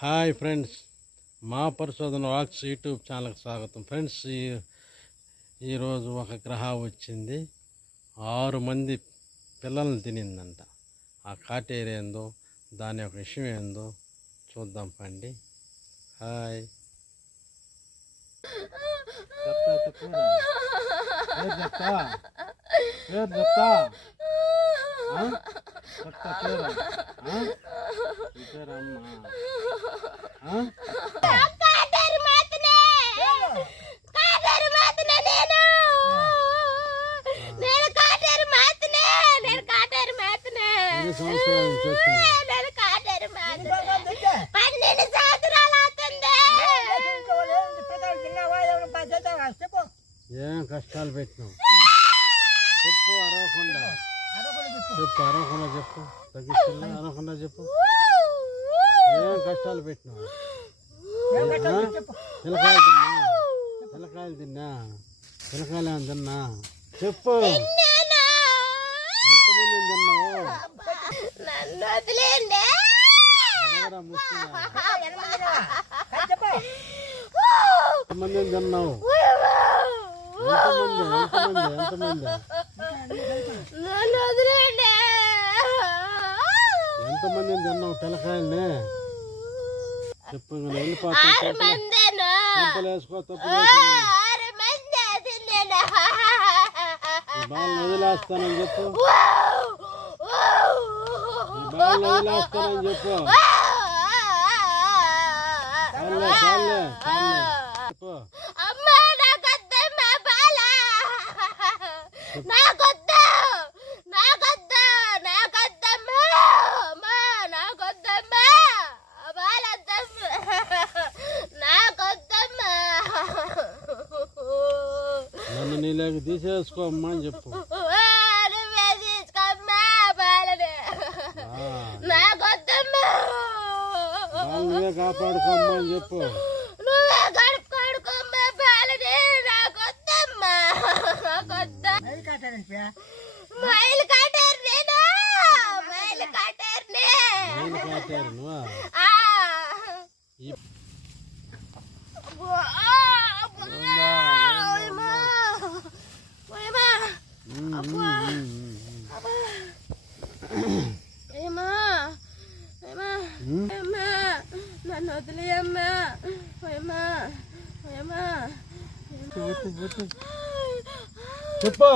Hi friends, మా పరిశోధన wax YouTube ఛానల్కి స్వాగతం. ఫ్రెండ్స్, ఈరోజు ఒక గ్రహం వచ్చింది. 6 మంది పిల్లల్ని తినిందంట. ఆ కాటేరు ఏందో, దాని యొక్క విషయం ఏందో చూద్దాం పండి. హాయ్ ఏం కష్టాలు పెట్టినావు చెప్పు. అరవకుండా చెప్పు. తగ్గిస్తున్నా అరవకుండా చెప్పు. ఏం కష్టాలు పెట్టినావు? పిల్లకాయలు తిన్నా పిల్లకాయలు ఏమైనా తిన్నా చెప్పు. ఎంతమంది తిన్నావు? ఎంతమంది తిన్నావు? ఎంతమంది తిన్నావు పిల్లకాయల్ని చెప్పు. వెళ్ళిపోతావేసుకో. తప్పు బాగా వదిలేస్తానని చెప్పు. బాగా వదిలేస్తానని చెప్పు. చెప్పు. నన్ను నీలోకి తీసేసుకోమ్మా అని చెప్పు. నువ్వే కాపాడుకోమ్మా అని చెప్పు. నన్ను వదిలేయమ్మా. చెప్పు.